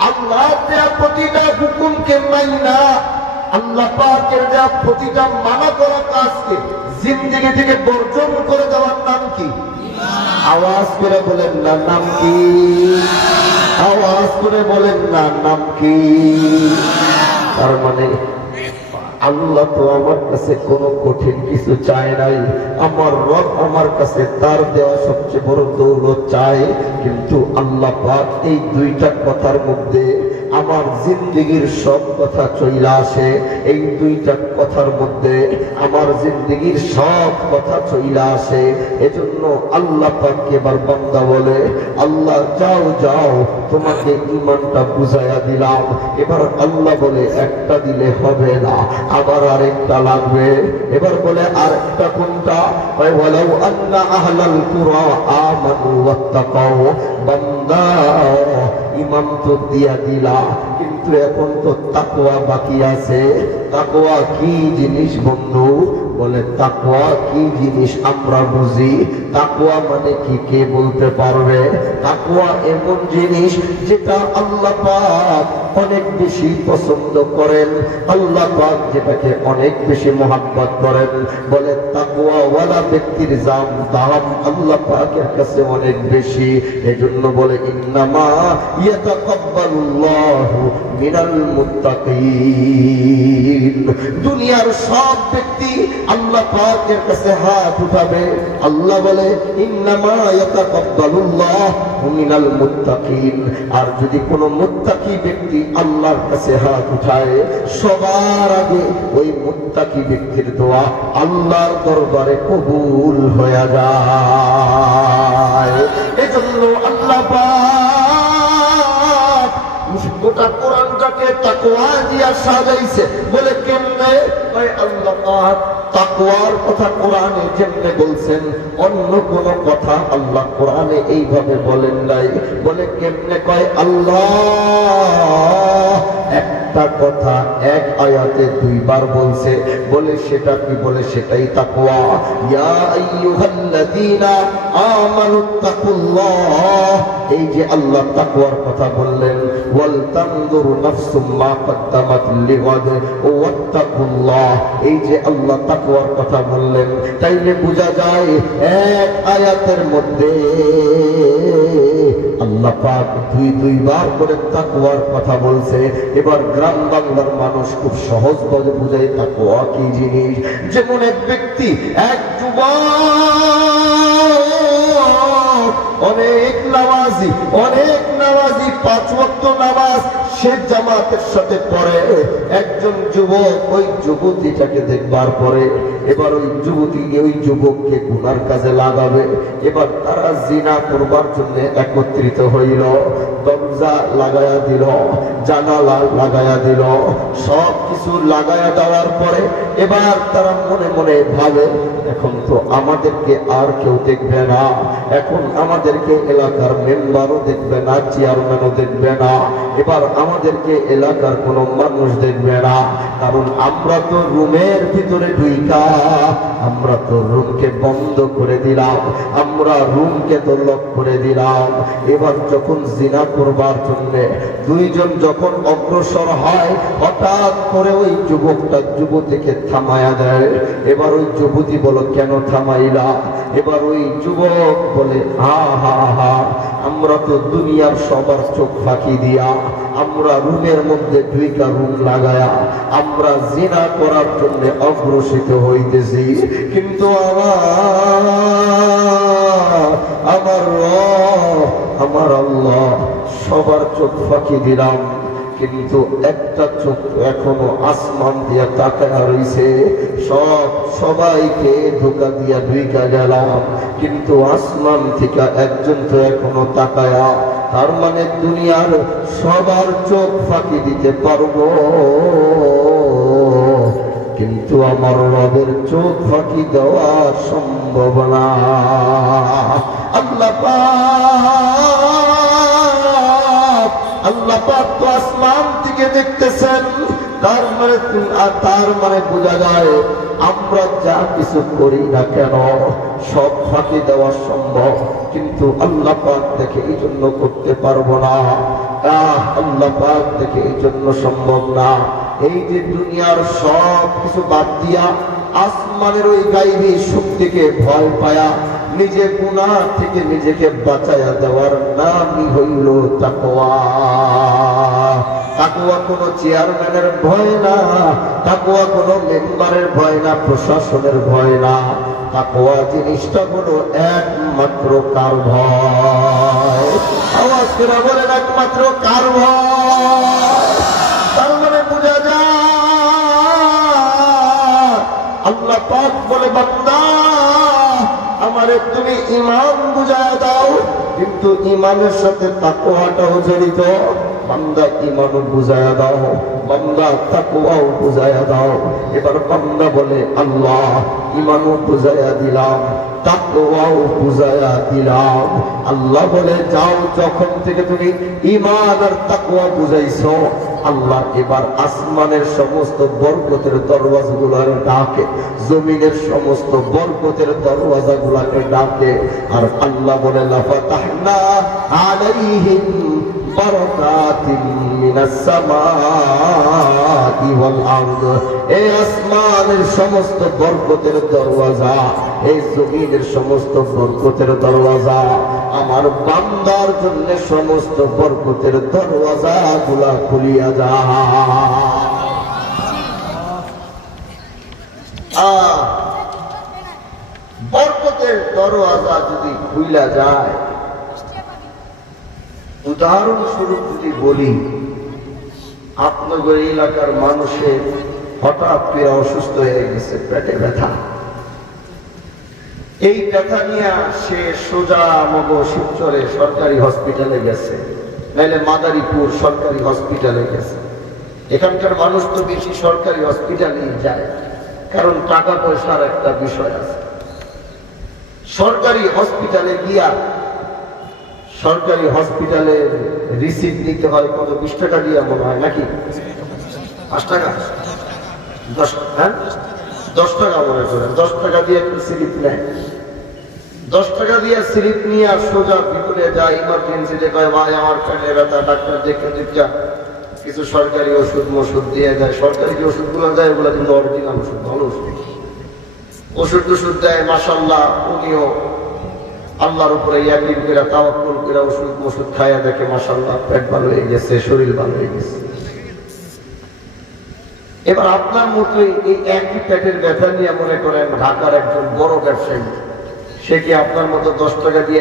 আল্লাহ দেয়া প্রতিটা হুকুমকে মাই না আল্লাহ পাকের দেয়া প্রতিটা মানা করা কাজকে জিন্দগি থেকে বর্জন করে দেওয়ার নাম কি? আওয়াজ করে বলেন না, নাম আওয়াজ করে বলেন না, নাম কি? তার মানে আল্লাহ তো আমার কাছে কোনো কঠিন কিছু চায় নাই। আমার রব আমার কাছে তার দেওয়া সবচেয়ে বড় দৌলত চায়। কিন্তু আল্লাহ পাক এই দুইটা কথার মধ্যে আমার জিন্দগির সব কথা চইলা আসে। এই দুইটা কথার মধ্যে আমার জিন্দগির সব কথা চইলা আসে। এজন্য আল্লাহ পাককে এবার বান্দা বলে, আল্লাহ, যাও যাও তোমাকে ইমানটা বুঝাইয়া দিলাম। এবার আল্লাহ বলে, একটা দিলে হবে না। আবার আরেকটা লাগবে। এবার বলে, আরেকটা কোনটা? দিয়া দিলা, কিন্তু এখন তো তাকওয়া বাকি আছে। তাকওয়া কি জিনিস বন্ধু? বলে, তাকওয়া কি জিনিস আমরা বুঝি? তাকওয়া মানে কি? কে বলতে পারবে? তাকওয়া এমন জিনিস যেটা আল্লাহ পাক অনেক বেশি পছন্দ করেন। আল্লাহ পাক যেটাকে অনেক বেশি মোহাব্বত করেন। বলে, তাকওয়া ওয়ালা ব্যক্তির জাম দাম আল্লাহ পাকের কাছে অনেক বেশি। এজন্য বলে, ইন্নামা ইয়াতাকাব্বালুল্লাহু মিনাল মুত্তাকিন। দুনিয়ার সব ব্যক্তি আল্লাহ পাকের কাছে হাত উঠাবে। আল্লাহ বলে, ইন্নামা ইয়াতাকাব্বালুল্লাহু মুত্তাকিন। আর যদি কোনো মুত্তাকি ব্যক্তি আল্লাহর কাছে হাত উঠায়, সবার আগে ওই মুত্তাকি ব্যক্তির দোয়া আল্লাহর দরবারে কবুল হয়ে যায়। এজন্য আল্লাহ পাক গোটা কোরআনটাকে তাকওয়া দিয়া সাজাইছে। বলে, কেমনে? আল্লাহ পাক তাকওয়ার কথা কোরআনে যেমনে বলছেন, অন্য কোন কথা আল্লাহ কোরআনে এইভাবে বলেন নাই। বলে কেমনে কয়? আল্লাহ! একটা কথা এক আয়াতে দুইবার বলছে, বলে সেটা কি, বলে সেটাই ইয়া আইয়ুহাল্লাযীনা এই যে আল্লাহ তাকওয়ার কথা বললেন নাফসুম মা কদ্দামাত লিগাদ ওয়াত্তাকুল্লাহ। এই যে আল্লাহ তাকওয়ার কথা বললেন, তাইলে বোঝা যায় এক আয়াতের মধ্যে আল্লাহ পাক দুই দুইবার করে তাকুয়ার কথা বলছে। এবার গ্রাম বাংলার মানুষ খুব সহজ ভাবে বুঝায় তাকুয়া কি জিনিস? যেমন এক ব্যক্তি, এক যুবক, অনেক নামাজি অনেক নামাজি, পাঁচ নামাজ সে জামাতের সাথে পড়ে একজন যুবক, ওই যুবতীটাকে দেখবার পরে এবার ওই যুবতীকে ওই যুবককে গুনার কাজে লাগাবে। এবার তারা জিনা করবার জন্য একত্রিত হইল, দরজা লাগায়া দিল, জানালা লাগায়া দিল সব কিছু লাগায়া দেওয়ার পরে এবার তারা মনে মনে ভাবে, এখন তো আমাদেরকে আর কেউ দেখবে না, এখন আমাদেরকে এলাকার মেম্বারও দেখবে না, চেয়ারম্যানও দেখবে না। এবার আমাদেরকে এলাকার কোনো মানুষ দেখবে না। কারণ আমরা তো রুমের ভিতরে ঢুইকা, আমরা তো রুমকে বন্ধ করে দিলাম, আমরা রুমকে তো লক করে দিলাম। এবার যখন জিনা করবার জন্য দুইজন যখন অগ্রসর হয়, হঠাৎ করে ওই যুবকটা যুবতীকে থামায়া দেয়। এবার ওই যুবতী বলো, কেন থামাইলা? এবার ওই যুবক বলে, হা হা হা, আমরা তো দুনিয়ার সবার চোখ ফাঁকি দিয়া আমরা রুমের মধ্যে দুইটা রুম লাগায়া, আমরা জিনা করার জন্য অগ্রসিত হইতেছি। কিন্তু আমার আমার আল্লাহ, সবার চোখ ফাঁকি দিলাম। কিন্তু একটা চোখ এখনও আসমান দিয়া তাকায়া রইছে। সব সবাইকে ধোকা দিয়া ঢুইকা গেলাম। কিন্তু আসমান থেকে একজন তো এখনও তাকায়া তার মানে দুনিয়ার সবার চোখ ফাঁকি দিতে পারব। কিন্তু আমার রবের চোখ ফাঁকি দেওয়া সম্ভব না। আল্লাহ আল্লাহ তো আসমান থেকে দেখতেছেন। তার মানে আর তার মানে বোঝা যায় আমরা যা কিছু করি না কেন, সব ফাঁকি দেওয়া সম্ভব। কিন্তু আল্লাহ পাক দেখে এই জন্য করতে পারব না। আল্লাহ পাক দেখে এই জন্য সম্ভব না। এই যে দুনিয়ার সব কিছু বাদ দিয়া আসমানের ওই গাইবী শক্তিকে ভয় পায়া, নিজে গুনাহ থেকে নিজেকে বাঁচায়া দেওয়ার নামই হইল তাকওয়া। তাকুয়া কোনো চেয়ারম্যানের ভয় না, তাকুয়া কোনো মেম্বারের ভয় না, প্রশাসনের ভয় না। তাকুয়া জিনিসটা হলো একমাত্র কার ভয় বলেন, একমাত্র কার ভয় তার মানে বোঝা যায়, আল্লাহ পাক বলে, বান্দা, আমারে তুমি ইমান বুঝায় দাও। কিন্তু ইমানের সাথে তাকওয়াটাও জড়িত। বান্দা ইমানও বুঝায়া দাও, বান্দা তাকওয়াও বুঝায়া দাও। এবার বান্দা বলে, আল্লাহ ইমানও বুঝায়া দিলাম তাকওয়াও বুঝায়া দিলাম। আল্লাহ বলে, যাও, যখন থেকে তুমি ইমান আর তাকওয়া বুঝাইছো, আল্লাহ এবার আসমানের সমস্ত বরকতের দরওয়াজাগুলোর ডাকে, জমিনের সমস্ত বরকতের দরওয়াজাগুলোকে ডাকে। আর আল্লাহ বলে, লাফাতাহনা আলাইহিম মিনাস সামাই ওয়াল আরদ এই আসমানের সমস্ত বরকতের দরওয়াজা এই জমিনের সমস্ত বরকতের দরওয়াজা, আমার বান্দার জন্য সমস্ত বরকতের দরওয়াজা গুলা খুলিয়া যা। বরকতের দরওয়াজা যদি খুইলা যায় উদাহরণস্বরূপ যদি বলি, আপনাদের এলাকার মানুষের হঠাৎ করে অসুস্থ হয়ে গেছে, পেটে ব্যথা। এই ব্যথা নিয়ে সে সোজা মগ শিবচরে সরকারি হসপিটালে গেছে, নাইলে মাদারীপুর সরকারি হসপিটালে গেছে। এখানকার মানুষ তো বেশি সরকারি হসপিটালেই যায়, কারণ টাকা পয়সার একটা বিষয় আছে। সরকারি হসপিটালে গিয়া সরকারি হসপিটালে রিসিপ্ট নিতে হয় কত বিশ টাকা দিয়ে মনে হয় নাকি? পাঁচ টাকা? দশ হ্যাঁ? দশ টাকা মনে করেন দশ টাকা দিয়ে একটু স্লিপ নেয়। দশ টাকা দিয়ে স্লিপ নিয়ে আর সোজা ভিতরে যায় ইমার্জেন্সিতে কয়, ভাই, আমার পেটে ব্যথা, ডাক্তার দেখে দেখে। কিছু সরকারি ওষুধ মষুধ দিয়ে দেয়। সরকারি যে ওষুধগুলো দেয়, ওগুলো কিন্তু অরিজিনাল ওষুধ, ভালো ওষুধ। ওষুধ টষুধ দেয় মাসাল্লাহ উনিও আল্লাহর উপরে ইয়াকিন করে, তাওয়াক্কুল করে, ওষুধ ওষুধ খায়া দেখে মাশাআল্লাহ পেট ভালো হয়ে গেছে, শরীর ভালো হয়ে গেছে। এবার আপনার মতো এই একই পেটের ব্যথা নিয়ে মনে করেন ঢাকার একজন বড় ব্যবসায়ী, সে কি আপনার মতো দশ টাকা দিয়ে